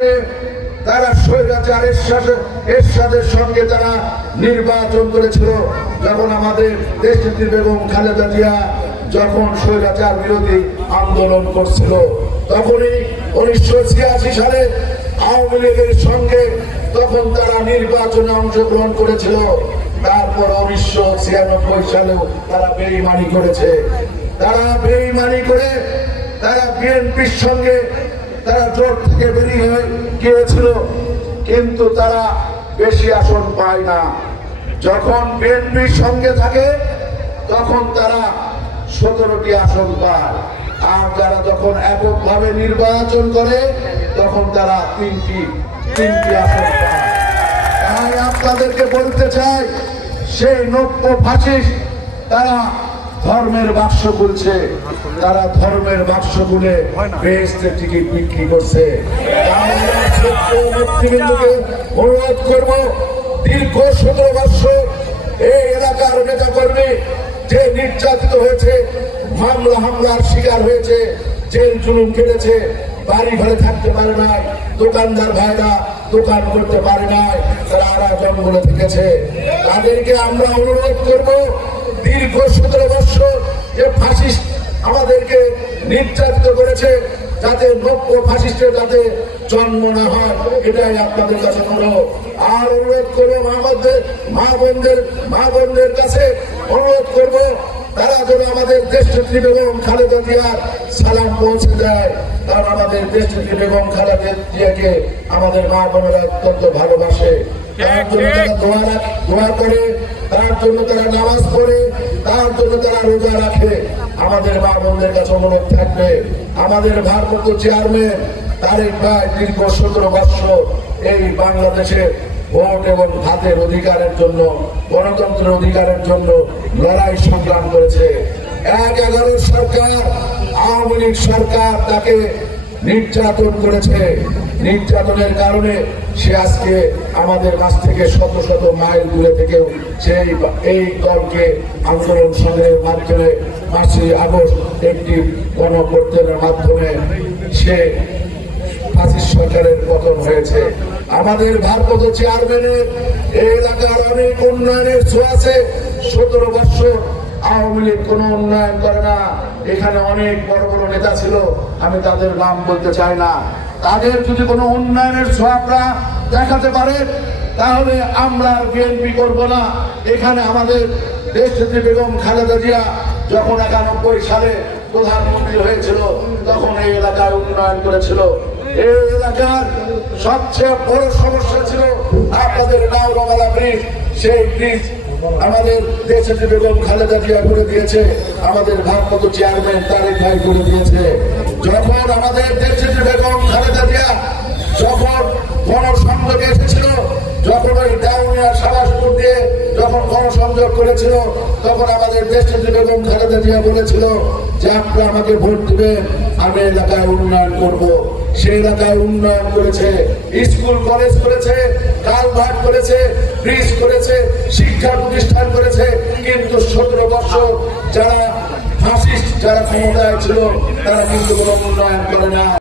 তারা স্বৈরাচার এরশাদের সঙ্গে তারা নির্বাচন করেছিল। যখন আমাদের দেশনেত্রী বেগম খালেদা জিয়া যখন স্বৈরাচার বিরোধী আন্দোলন করছিল, তখনই 1986 সালে আওয়ামী লীগের সঙ্গে তখন তারা নির্বাচনে অংশগ্রহণ করেছিল। তারপর 1996 সালেও তারা বেঈমানি করেছে। তারা বেঈমানি করে তারা বিএনপির সঙ্গে তারা জোট থেকে বেরিয়ে গিয়েছিল, কিন্তু তারা বেশি আসন পায় না। যখন বিএনপির সঙ্গে থাকে তখন তারা 17টি আসন পায়, আর যারা যখন এককভাবে নির্বাচন করে তখন তারা তিনটি আসন পায়। তাই আপনাদেরকে বলতে চাই, সেই নব্য ফাসিস্ট তারা ধর্মের বাক্স খুলছে, তারা ধর্মের বাক্স খুলে বেহেশতের টিকিট বিক্রি করছে। নেতৃবৃন্দকে অনুরোধ করব, দীর্ঘ 17 বছর এই এলাকার নেতা কর্মী যে নির্যাতিত হয়েছে, হামলার শিকার হয়েছে, জেল জুলুম কেটেছে, বাড়ি ঘরে থাকতে পারে নাই, দোকানদার ভাইরা দোকান করতে পারে নাই, তারা আড়া জঙ্গলে থেকেছে। তাদেরকে আমরা অনুরোধ করব, দীর্ঘ 17 বছর যে ফাসিস্ট আমাদেরকে নির্যাতিত করেছে, যাতে নব্য ফাসিস্টের যাতে জন্ম না হয়, এটাই আপনাদের কাছে অনুরোধ। আর অনুরোধ করবো মা বোনদের কাছে অনুরোধ করবো, তারা যেন আমাদের দেশনেত্রী বেগম খালেদা জিয়ার সালাম পৌঁছে দেয়। কারণ আমাদের দেশনেত্রী বেগম খালেদা জিয়াকে আমাদের মা বোনেরা অত্যন্ত ভালোবাসে। তার জন্য তারা দোয়া করে, তার জন্য তারা নামাজ পড়ে, তার জন্য তারা রোজা রাখে। আমাদের মা বোনদের কাছে অনুরোধ থাকবে, আমাদের ভারপ্রাপ্ত চেয়ারম্যান তারেক ভাই দীর্ঘ 17 বছর এই বাংলাদেশের ভোট এবং ভাতের অধিকারের জন্য, গণতন্ত্রের অধিকারের জন্য লড়াই সংগ্রাম করেছে। 11 সরকার, আওয়ামী লীগ সরকার তাকে নির্যাতন করেছে। নির্যাতনের কারণে সে আজকে আমাদের কাছ থেকে শত মাইল দূরে থেকেও এই দলকে আন্দোলন সংগ্রামের মাধ্যমে 5ই আগস্ট একটি গণপ্রত্যয়ের মাধ্যমে সে ফাসিস্ট সরকারের পতন হয়েছে। আমাদের ভারপ্রাপ্ত চেয়ারম্যানের এই এলাকার অনেক উন্নয়নের ছোঁয়া আছে। 17 বছর আওয়ামী লীগ কোন উন্নয়ন করে না। এখানে অনেক বড় বড় নেতা ছিল, আমি তাদের নাম বলতে চাই না। তাদের যদি কোনো উন্নয়নের ছোঁয়া দেখাতে পারে তাহলে আমরা বিএনপি করব না। এখানে আমাদের দেশনেত্রী বেগম খালেদা জিয়া যখন 91 সালে প্রধানমন্ত্রী হয়েছিল তখন এই এলাকায় উন্নয়ন করেছিল। এই এলাকার সবচেয়ে বড় সমস্যা ছিল আপনাদের নাওরমালা ব্রিজ। সেই ব্রিজ আমাদের দেশনেত্রী বেগম খালেদা জিয়া করে দিয়েছে, আমাদের ভারপ্রাপ্ত চেয়ারম্যান তারেক ভাই করে দিয়েছে। যখন আমাদের দেশনেত্রী বেগম খালেদা জিয়া যখন গণসংযোগে এসেছিল, যখন ওই ডাউনিয়া সাবাসপুর দিয়ে যখন গণসংযোগ করেছিল, তখন আমাদের দেশনেত্রী বেগম খালেদা জিয়া বলেছিল যে আপনারা আমাকে ভোট দিবেন, আমি এলাকায় উন্নয়ন করব। সেই এলাকায় উন্নয়ন করেছে, স্কুল কলেজ করেছে, কালভার্ট করেছে, ব্রিজ করেছে, শিক্ষা প্রতিষ্ঠান করেছে। কিন্তু 17 বছর যারা ফাসিস্ট, যারা ক্ষমতায় ছিল, তারা কিন্তু কোনো উন্নয়ন করে না।